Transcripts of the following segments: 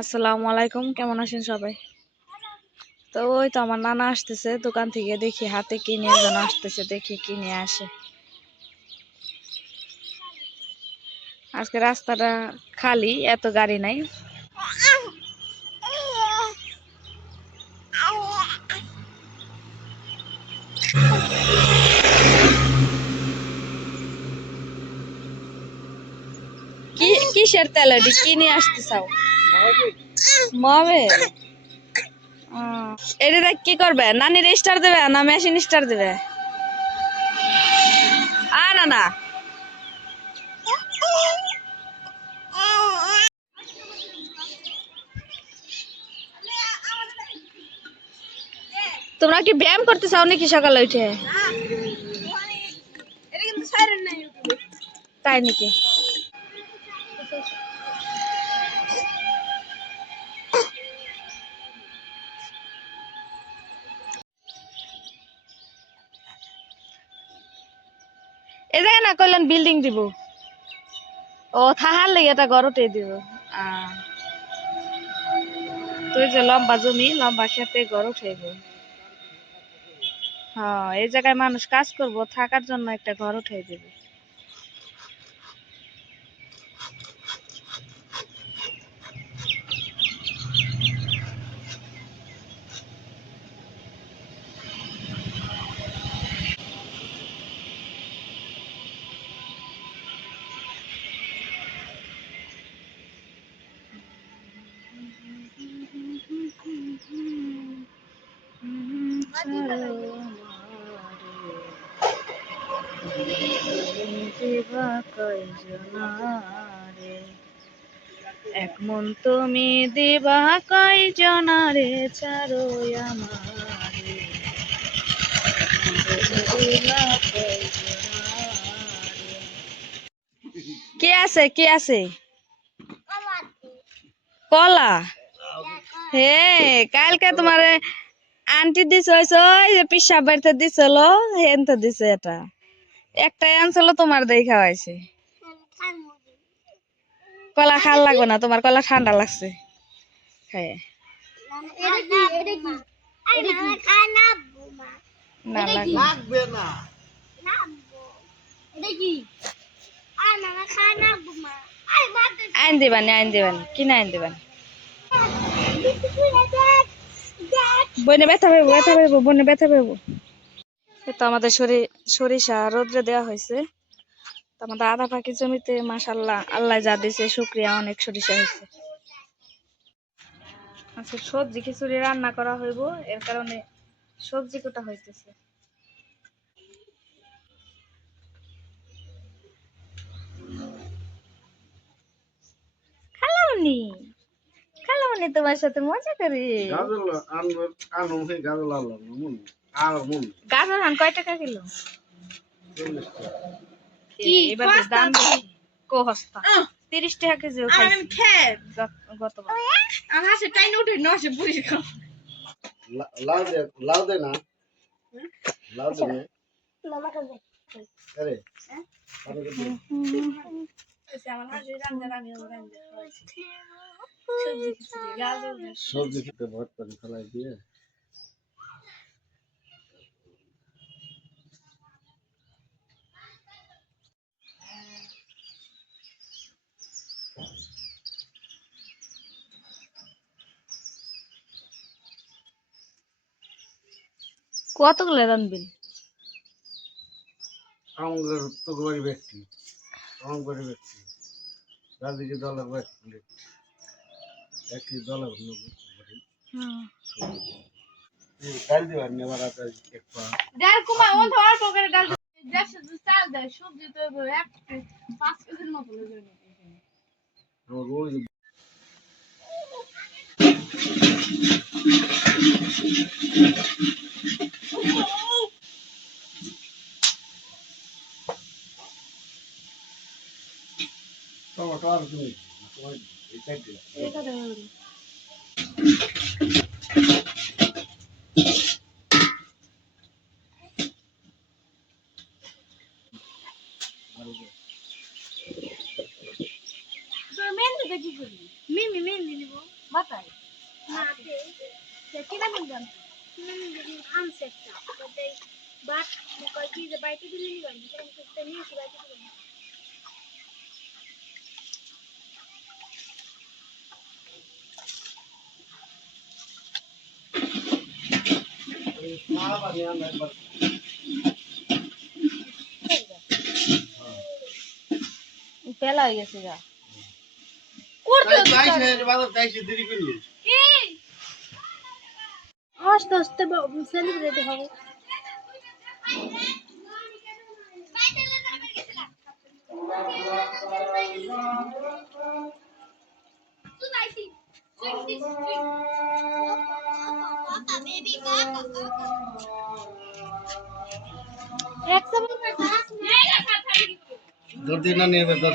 আসসালামু আলাইকুম, কেমন আছেন সবাই? তো ওই তো আমার নানা আসতেছে দোকান থেকে, দেখি হাতে কি নিয়ে যেন আসতেছে, দেখি কি নিয়ে আসে। আজকে রাস্তাটা খালি, এত গাড়ি নাই। কিসের তেল এটি, কি নিয়ে আসতে চাও? মহাবীর। এটা দেখ কি করবে, নানির স্টার দেবে না মেশিন স্টার দেবে? না না, তোমরা কি ব্যায়াম করতে চাও নাকি সকালে উঠে? তাই নাকি? এ জায়গা না করলেন বিল্ডিং দিব। ও থাহার লেগে এটা গড়তে দিব। তুই যে লম্বা জমি, লম্বা খেতে ঘর উঠাইব। হ্যাঁ, এই জায়গায় মানুষ কাজ করব, থাকার জন্য একটা ঘর উঠাই দেবে। এক মন তুমি দিবা কয় জনারে, চারো আমারে কে আছে, কে আছে? কলা? হে, কালকে তোমার আন্টি দিছ ওই যে পিসা বাড়িতে দিছিল, হেন তো দিছে এটা একটাই আনছিল, তোমার দেখা হয়েছে। কলা খাল লাগবে না তোমার, কলা ঠান্ডা লাগছে। হ্যাঁ, না লাগবে না। আইন দিবানি, আইন দিবানি, কিনে আইন দিবানি। বনে ব্যথা পাইব, ব্যথা পাইব, বনে ব্যথা পাইব। তো আমাদের সরিষা রোদ্রে দেওয়া হয়েছে। তো আমাদের আধা পাখি জমিতে মাশাআল্লাহ, আল্লাহ যা দিছে শুকরিয়া, অনেক সরিষা হয়েছে। আচ্ছা, সবজি খিচুড়ি রান্না করা হইব, এর কারণে সবজি কোটা হইতেছে। খালামনি, খালামনি তোমার সাথে মজা করি। গাজর হান কয় টাকা কিলো? এবার দাম বেশি। কো হস্তা 30 টাকা কেজি খাইছি গতবার। আমার হাসে টাইন উঠে নসে পুরি খাও। লাউ দে না, লাউ দে না মামা খাবে। আরে আরে এসে আমার হাসে রান্না আমি রান্না খাইছি। সবজি খিচুড়ি, গাজর সবজি খেতে ভর্তা করে ফেলাই দিয়ে। কতগুলো রানবেন? আমাদের তো গরিব ব্যক্তি, আমার গরিব ব্যক্তি রাজিকে দলের ব্যক্তি একটি দলের ডাল দিবার নেবার আছে একটা ডাল কুমা ওন ধর পকেটে ডাল দেশে চাল দেয়, সবজি তো এক 5 কেজির মতো লয়ে যাবে রোজ। টমেটো আর তুমি তোমার এই সাইড দিলা এটা দেব। তো মেন দিতে কি করবি? মিমি মেন দিব বাতায় নাতে কি না বললাম আনসেটটা বলতে বাট কই কি যে বাইতে দিলি নিবেন কিন্তু নিয়ে কি বাইতে দিবেন মা বানি আমরা একবার পেলা হয়ে গেছে গা করতে চাইছে বাজার চাইছে দেরি করলি কি আস্তে আস্তে সেলিব্রেট হবে দূর দিন না নিয়ে বেদর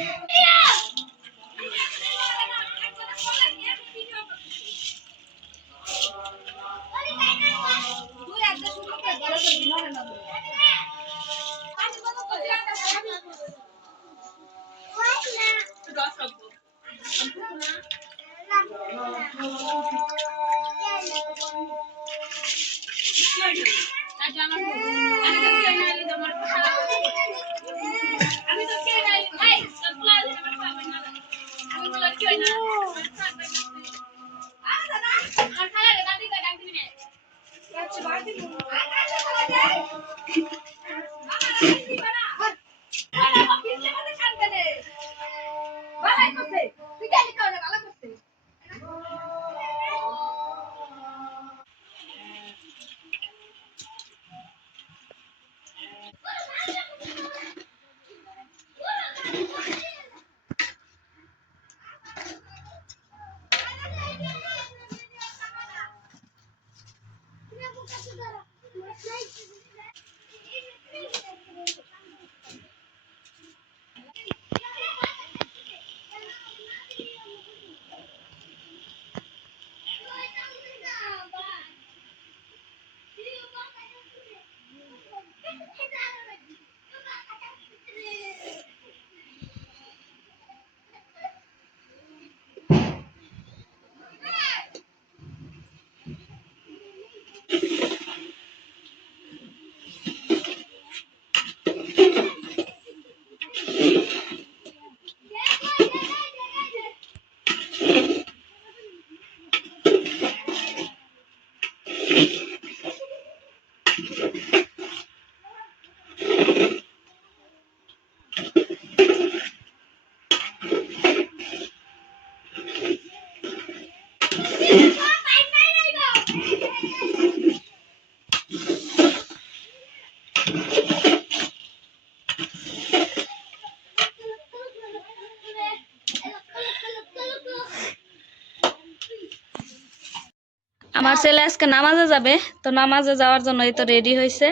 আমার ছেলে আজকে নামাজে যাবে তো নামাজে যাওয়ার জন্য এই তো রেডি হয়েছে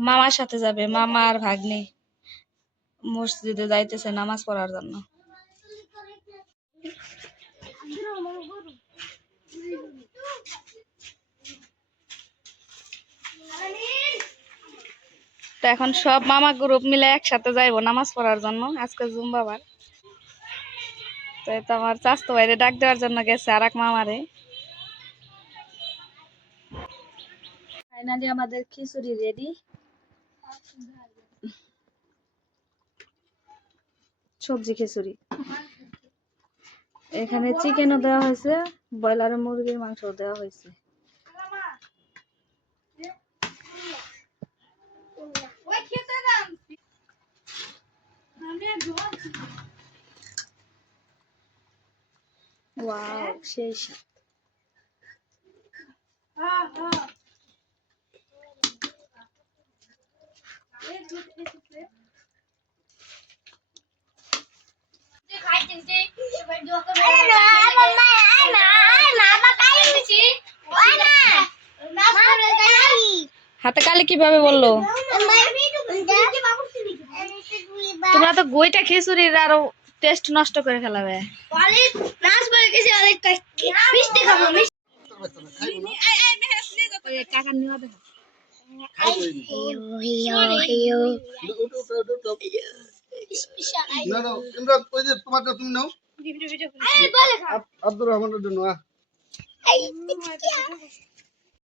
মামার সাথে যাবে মামা আর ভাগ্নে মসজিদে যাইতেছে নামাজ পড়ার জন্য তো এখন সব মামা গ্রুপ মিলে একসাথে যাইবো নামাজ পড়ার জন্য আজকে জুম্বাবার তো এই তো আমার চাচতো ভাইরে ডাক দেওয়ার জন্য গেছে আর এক মামারে ফাইনালি আমাদের খিচুড়ি রেডি সবজি খিচুড়ি এখানে চিকেনও দেওয়া হয়েছে ব্রয়লারের মুরগির মাংস দেওয়া হয়েছে ওয়াও সেই স্বাদ হাতে কালি কিভাবে বললো তোমরা তো গইটা খিচুড়ির আরো টেস্ট নষ্ট করে ফেলাবে কাকা নিয়ে দেখা আব্দুর রহমানের জন্য হয়তো